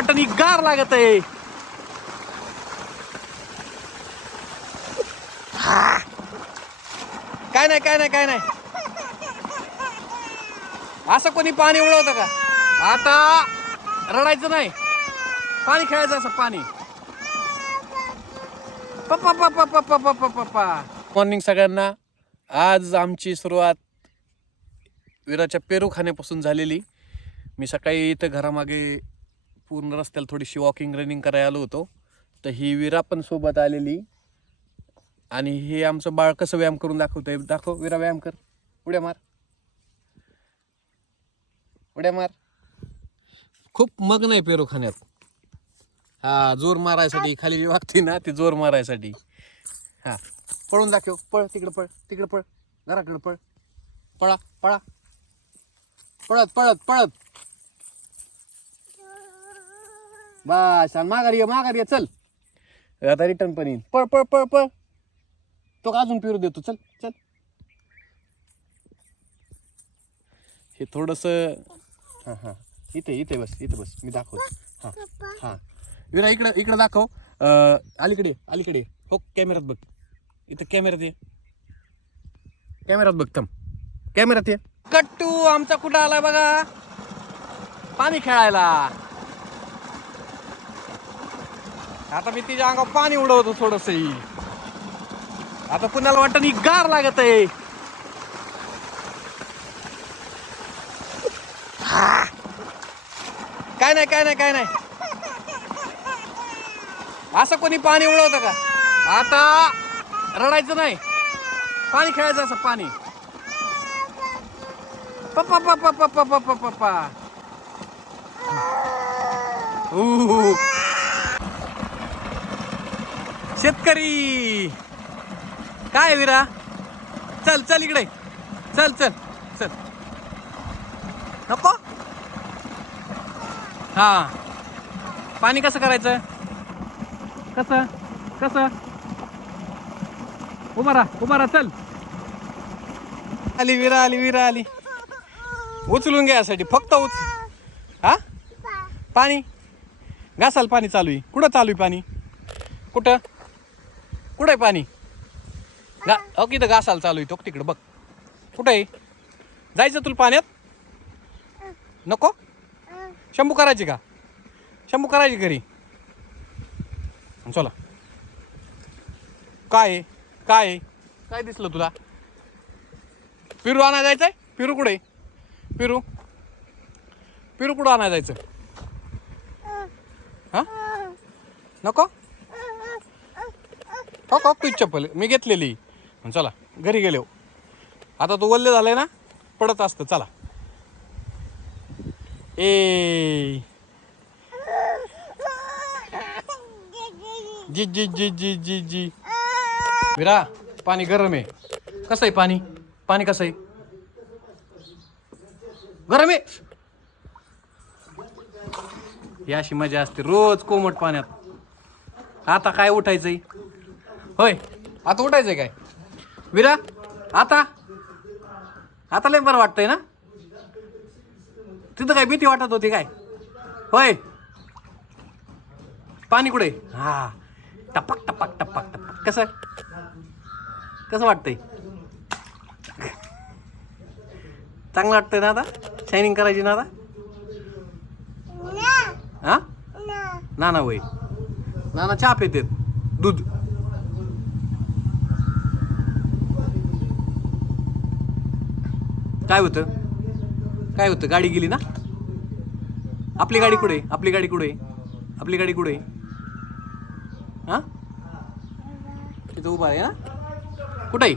वाटणी गार लागत आहे. काय नाही काय नाही काय नाही. असं कोणी पाणी उडवतं का? आता रडायचं नाही, पाणी खेळायचं असं पाणी. पप्पा पप्पा पप्पा पप्पा पप्पा. मॉर्निंग सगळ्यांना. आज आमची सुरुवात विराच्या पेरू खाण्यापासून झालेली. मी सकाळी इथं घरामागे पूर्ण रस्त्याला थोडीशी वॉकिंग रनिंग करायला आलो होतो, तर ही विरा पण सोबत आलेली. आणि हे आमचं बाळ कसं व्यायाम करून दाखवतंय. दाखव विरा, व्यायाम कर, उड्या मार, उड्या मार. खूप मग्न आहे पेरू खाण्यात. हा, जोर मारायसाठी खाली जी वागते ना ती जोर मारायसाठी. हा, पळून दाखव, पळ तिकडं, पळ तिकडं, पळ घराकडं, पळ, पळा पळा, पळत पळत पळत. बस, माघारी ये, माघारी ये, चल. आता रिटर्न पण येईल. पळ पळ पळ पळ. तो अजून पेरू देतो, चल चल. हे थोडस, हा हा, इथे इथे बस, इथे बस, मी दाखवतो. हा हा, विरा इकडं इकडं दाखव. अलीकडे अलीकडे हो, कॅमेऱ्यात बघ. इथं कॅमेऱ्यात ये, कॅमेऱ्यात बघ, थांब, कॅमेऱ्यात ये. कट्टू आमचा कुठं आलाय बघा, पाणी खेळायला. आता मी तिच्या अंगावर पाणी उडवतो थोडस. आता पुण्याला वाटणी गार लागत आहे. काय नाही काय नाही काय नाही. असं कोणी पाणी उडवतं का? आता रडायचं नाही, पाणी खेळायचं असं पाणी. पप्पा पप्पा पप्पा पप्पा पप्पा. शेतकरी काय विरा, चल चल इकडे, चल चल चल. नको. हा, पाणी कसं करायचं, कसं कसं. उभा राहा, उभा राहा, चल. आली विरा, आली विरा, आली. उचलून घ्यायसाठी फक्त हा, पाणी घासाल, पाणी चालू आहे. कुठं चालू आहे पाणी, कुठं कुठं आहे पाणी? ओके, इथं घासाल चालू आहे. तो तिकडं बघ, कुठं आहे. जायचं तुला पाण्यात? नको. शंभू करायची का? शंभू करायची घरी. चला. काय काय काय दिसलं तुला? पिरू आणायला जायचंय? पिरू कुठे? पिरू पिरू कुठं आणायला जायचं? हा, नको. हो का, तुझी चप्पल मी घेतलेली. चला घरी गेलो. आता तू वल्ले झालंय ना, पडत असतं. चला. ए जी जी जी जी जी जी. विरा, पाणी गरम आहे. कसं आहे पाणी? पाणी कसं आहे? गरम आहे. ही अशी मजा असते रोज कोमट पाण्यात. आता काय उठायचंय? होय, आता उठायचंय काय विरा? आता आता लय बरं वाटतंय ना? तिथं काय भीती वाटत होती काय? होय. पाणी कुठे? हा, टपक टपक टपक टपक. कसं कसं वाटतंय? चांगलं वाटतंय ना? आता शायनिंग करायची ना आता? हा, नाना होय, नाना चहा पिते, दूध. काय होतं? काय होतं? गाडी गेली ना? आपली गाडी कुठे? आपली गाडी कुठे? आपली गाडी कुठे? हा, तिथं उभा आहे ना? कुठे?